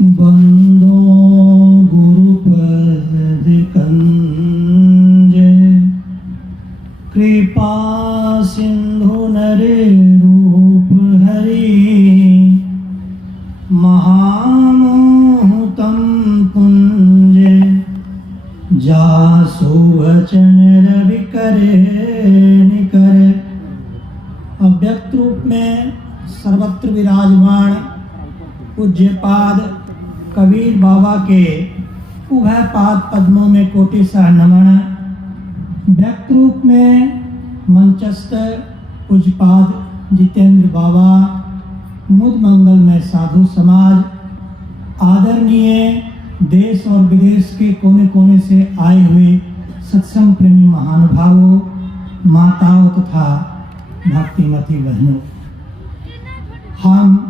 बंदो गुरुपद कंज कृपा सिंधु नरे रूप हरि महामोहतम पुंज जासु वचन रवि करे निकर। अव्यक्त रूप में सर्वत्र विराजमान पूज्यपाद कबीर बाबा के उभय पाद पद्मों में कोटि सह नमन। व्यक्त रूप में मंचस्थ पूज्यपाद जितेंद्र बाबा, मुद मंगल में साधु समाज, आदरणीय देश और विदेश के कोने कोने से आए हुए सत्संग प्रेमी महानुभावों, माताओं तथा भक्तिमती बहनों, हम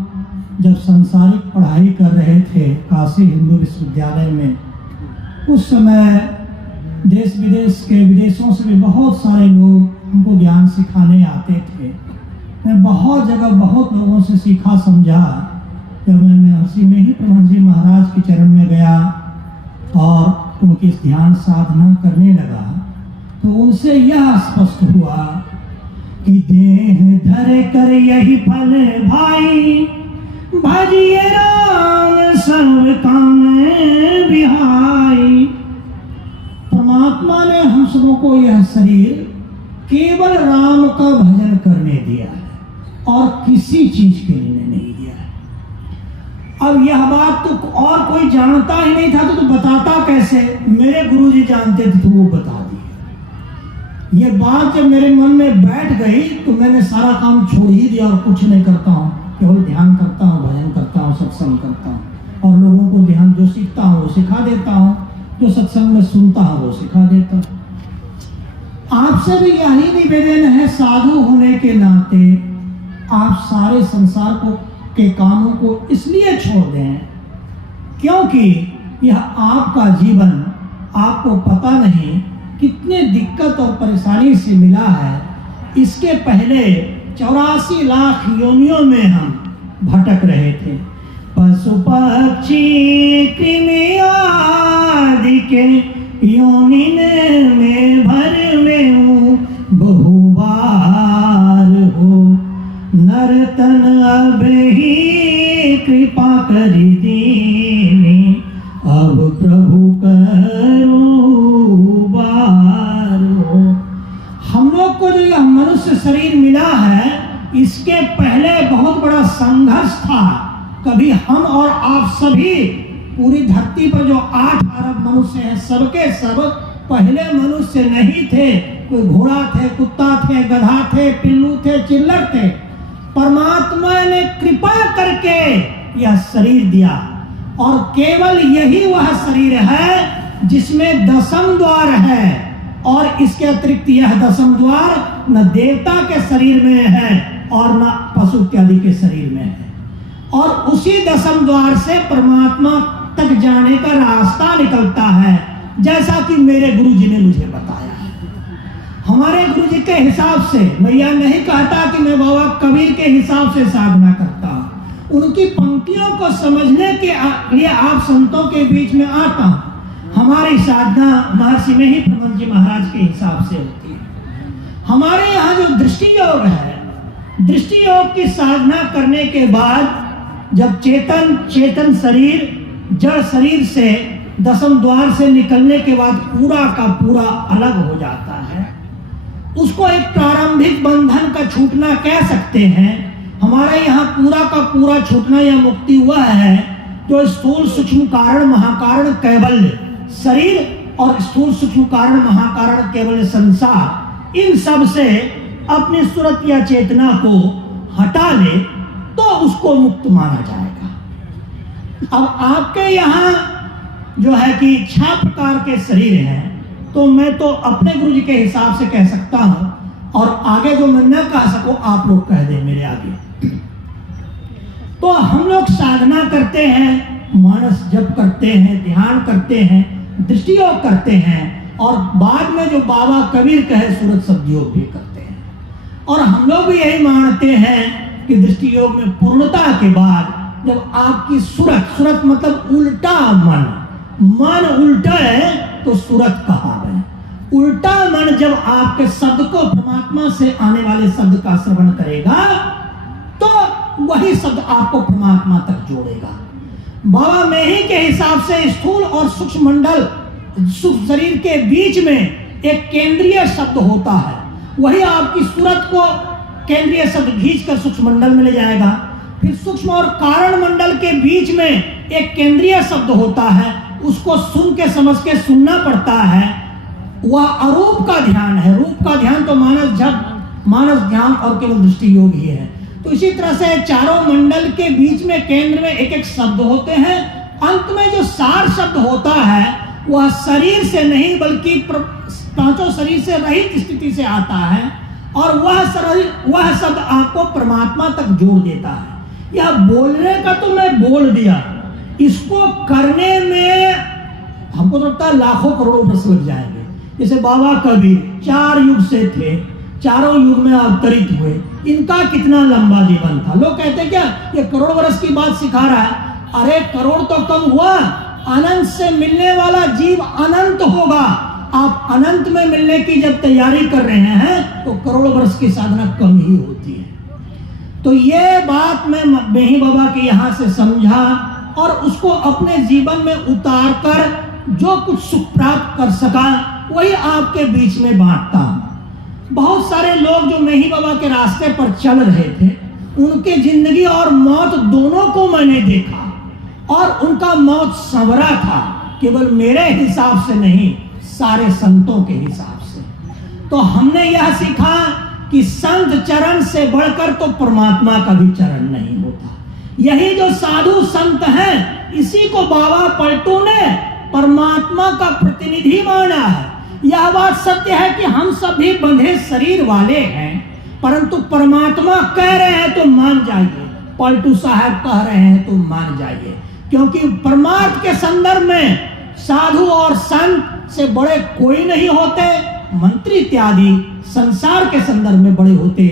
जब सांसारिक पढ़ाई कर रहे थे काशी हिंदू विश्वविद्यालय में, उस समय देश विदेश के विदेशों से भी बहुत सारे लोग हमको ज्ञान सिखाने आते थे। मैं बहुत जगह बहुत लोगों से सीखा समझा। जब मैं महर्षि में ही प्रभु जी महाराज के चरण में गया और उनकी ध्यान साधना करने लगा, तो उनसे यह स्पष्ट हुआ कि देह धर कर यही फल भाई, भजिए राम सर्व काम बिहाई। परमात्मा ने हम सबों को यह शरीर केवल राम का भजन करने दिया है और किसी चीज के लिए नहीं दिया है। अब यह बात तो और कोई जानता ही नहीं था, तो बताता कैसे? मेरे गुरुजी जानते थे तो वो बता दिए। ये बात जब मेरे मन में बैठ गई तो मैंने सारा काम छोड़ ही दिया और कुछ नहीं करता हूँ, केवल ध्यान करता हूँ, भजन करता हूँ, सत्संग करता हूँ और लोगों को ध्यान जो सीखता हूँ वो सिखा देता हूँ, जो सत्संग में सुनता हूँ वो सिखा देता हूँ। आपसे भी यही निवेदन है, साधु होने के नाते आप सारे संसार को के कामों को इसलिए छोड़ दें क्योंकि यह आपका जीवन आपको पता नहीं कितने दिक्कत और परेशानी से मिला है। इसके पहले 84 लाख योनियों में हम भटक रहे थे। पशु पक्षी कृमि आदि के योनिन में भर में हूँ बहुबार हो। नर्तन अब ही कृपा कर दीनी, अब प्रभु करो बार हो। हम लोग को जो यह मनुष्य शरीर मिला है, इसके पहले बहुत बड़ा संघर्ष था। कभी हम और आप सभी पूरी धरती पर जो 8 अरब मनुष्य हैं, सबके सब पहले मनुष्य नहीं थे। कोई घोड़ा थे, कुत्ता थे, गधा थे, पिल्लू थे, चिल्लर थे। परमात्मा ने कृपा करके यह शरीर दिया और केवल यही वह शरीर है जिसमें दशम द्वार है और इसके अतिरिक्त यह दशम द्वार न देवता के शरीर में है और न पशु इत्यादि के शरीर में है। और उसी दशम द्वार से परमात्मा तक जाने का रास्ता निकलता है, जैसा कि मेरे गुरुजी ने मुझे बताया। हमारे गुरुजी के हिसाब से, मैं यह नहीं कहता कि मैं बाबा कबीर के हिसाब से साधना करता हूँ, उनकी पंक्तियों को समझने के लिए आप संतों के बीच में आता हूँ। हमारी साधना महर्षि में ही प्रभु जी महाराज के हिसाब से होती है। हमारे यहाँ जो दृष्टि योग है, दृष्टि योग की साधना करने के बाद जब चेतन शरीर जड़ शरीर से दशम द्वार से निकलने के बाद पूरा का पूरा अलग हो जाता है, उसको एक प्रारंभिक बंधन का छूटना कह सकते हैं। हमारे यहाँ पूरा का पूरा छूटना या मुक्ति हुआ है जो स्थूल सूक्ष्म कारण महाकारण कैवल्य शरीर और स्थूल सूक्ष्म कारण महाकारण कैवल्य संसार, इन सब से अपनी सूरत या चेतना को हटा ले तो उसको मुक्त माना जाएगा। अब आपके यहाँ जो है कि 6 प्रकार के शरीर हैं, तो मैं तो अपने गुरु जी के हिसाब से कह सकता हूं और आगे जो मैं न कह सकूं आप लोग कह दें मेरे आगे। तो हम लोग साधना करते हैं, मानस जप करते हैं, ध्यान करते हैं, दृष्टि योग करते हैं और बाद में जो बाबा कबीर कहे सूरत शब्द योग भी करते हैं। और हम लोग भी यही मानते हैं कि दृष्टि योग में पूर्णता के बाद जब आपकी सूरत मतलब उल्टा मन उल्टा है तो सूरत कहा गया। उल्टा मन जब आपके शब्द को परमात्मा से आने वाले शब्द का श्रवण करेगा तो वही शब्द आपको परमात्मा तक जोड़ेगा। बाबा में ही के हिसाब से स्थूल और सूक्ष्म मंडल सूक्ष्म शरीर के बीच में एक केंद्रीय शब्द होता है, वही आपकी सूरत को केंद्रीय शब्द खींचकर सूक्ष्म मंडल में ले जाएगा। फिर सूक्ष्म और कारण मंडल के बीच में एक केंद्रीय शब्द होता है, उसको सुन के समझ के सुनना पड़ता है, वह अरूप का ध्यान है। रूप का ध्यान तो मानस ध्यान और केवल दृष्टि योग ही है। तो इसी तरह से चारों मंडल के बीच में केंद्र में एक एक शब्द होते हैं। अंत में जो सार शब्द होता है वह शरीर से नहीं बल्कि पांचों शरीर से रहित स्थिति से आता है और वह शब्द आपको परमात्मा तक जोड़ देता है। यह बोलने का तो मैं बोल दिया, इसको करने में हमको तो लगता है लाखों करोड़ों वर्ष लग जाएंगे। जैसे बाबा कबीर 4 युग से थे, चारों युग में अवतरित हुए, इनका कितना लंबा जीवन था। लोग कहते क्या ये करोड़ वर्ष की बात सिखा रहा है, अरे करोड़ तो कम हुआ, अनंत से मिलने वाला जीव अनंत होगा। आप अनंत में मिलने की जब तैयारी कर रहे हैं तो करोड़ वर्ष की साधना कम ही होती है। तो ये बात मैं मेही बाबा के यहाँ से समझा और उसको अपने जीवन में उतार कर जो कुछ सुख प्राप्त कर सका वही आपके बीच में बांटता हूं। बहुत सारे लोग जो मेही बाबा के रास्ते पर चल रहे थे, उनके जिंदगी और मौत दोनों को मैंने देखा और उनका मौत संवरा था, केवल मेरे हिसाब से नहीं, सारे संतों के हिसाब से। तो हमने यह सीखा कि संत चरण से बढ़कर तो परमात्मा का भी चरण नहीं होता। यही जो साधु संत हैं, इसी को बाबा पलटू ने परमात्मा का प्रतिनिधि माना है। यह बात सत्य है कि हम सभी बंधे शरीर वाले हैं, परंतु परमात्मा कह रहे हैं तो मान जाइए, पलटू साहब कह रहे हैं तो मान जाइए, क्योंकि परमार्थ के संदर्भ में साधु और संत से बड़े कोई नहीं होते। मंत्री इत्यादि संसार के संदर्भ में बड़े होते,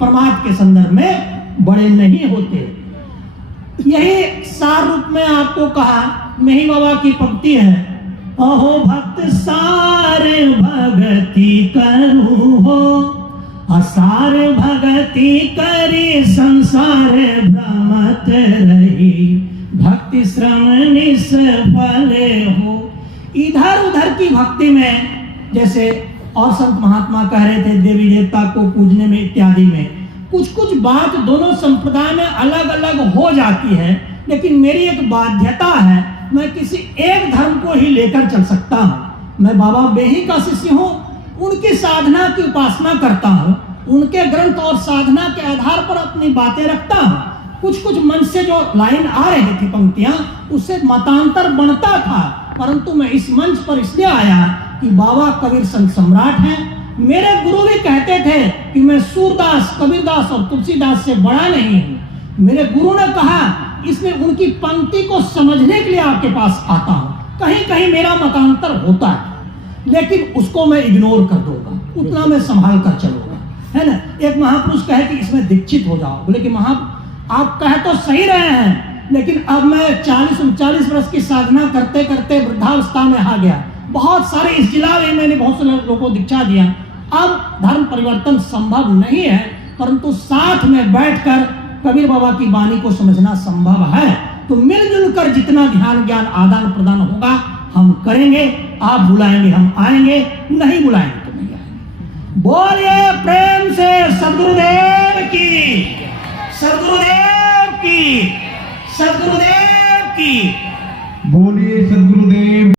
परमार्थ के संदर्भ में बड़े नहीं होते। यही सार रूप में आपको कहा, मेही बाबा की पंक्ति है, अहो भक्त सार भगति करूं हो, असार भगति करी संसार भ्रमत रही, भक्ति श्रम निष्फल हो। इधर उधर की भक्ति में, जैसे और संत महात्मा कह रहे थे देवी देवता को पूजने में इत्यादि में, कुछ बात दोनों संप्रदाय में अलग अलग हो जाती है, लेकिन मेरी एक बाध्यता है, मैं किसी एक धर्म को ही लेकर चल सकता हूँ। मैं बाबा बेही का शिष्य हूँ, उनकी साधना की उपासना करता हूँ, उनके ग्रंथ और साधना के आधार पर अपनी बातें रखता हूँ। कुछ मन से जो लाइन आ रही थी पंक्तियां, उससे मतांतर बनता था, परंतु मैं इस मंच पर इसलिए आया कि बाबा कबीर संत सम्राट हैं। मेरे गुरु भी कहते थे कि मैं सूरदास, कबीरदास और तुलसीदास से बड़ा नहीं हूँ। मेरे गुरु ने कहा, इसलिए उनकी पंक्ति को समझने के लिए आपके पास आता हूँ। कहीं कहीं मेरा मतांतर होता है, लेकिन उसको मैं इग्नोर कर दूंगा, उतना मैं संभाल कर चलूंगा, है ना। एक महापुरुष कहे कि इसमें दीक्षित हो जाओ, बोले कि आप कहे तो सही रहे हैं, लेकिन अब मैं 40-39 वर्ष की साधना करते करते वृद्धावस्था में आ गया। बहुत सारे इस जिला में मैंने बहुत से लोगों को दीक्षा दिया। अब धर्म परिवर्तन संभव नहीं है, परंतु साथ में बैठकर कबीर बाबा की वाणी को समझना संभव है। तो मिलजुल कर जितना ध्यान ज्ञान आदान प्रदान होगा हम करेंगे। आप बुलाएंगे हम आएंगे, नहीं बुलाएंगे तो नहीं आएंगे। बोलिए प्रेम से सदगुरुदेव की, सदगुरुदेव की, सदगुरुदेव की। बोलिए सदगुरुदेव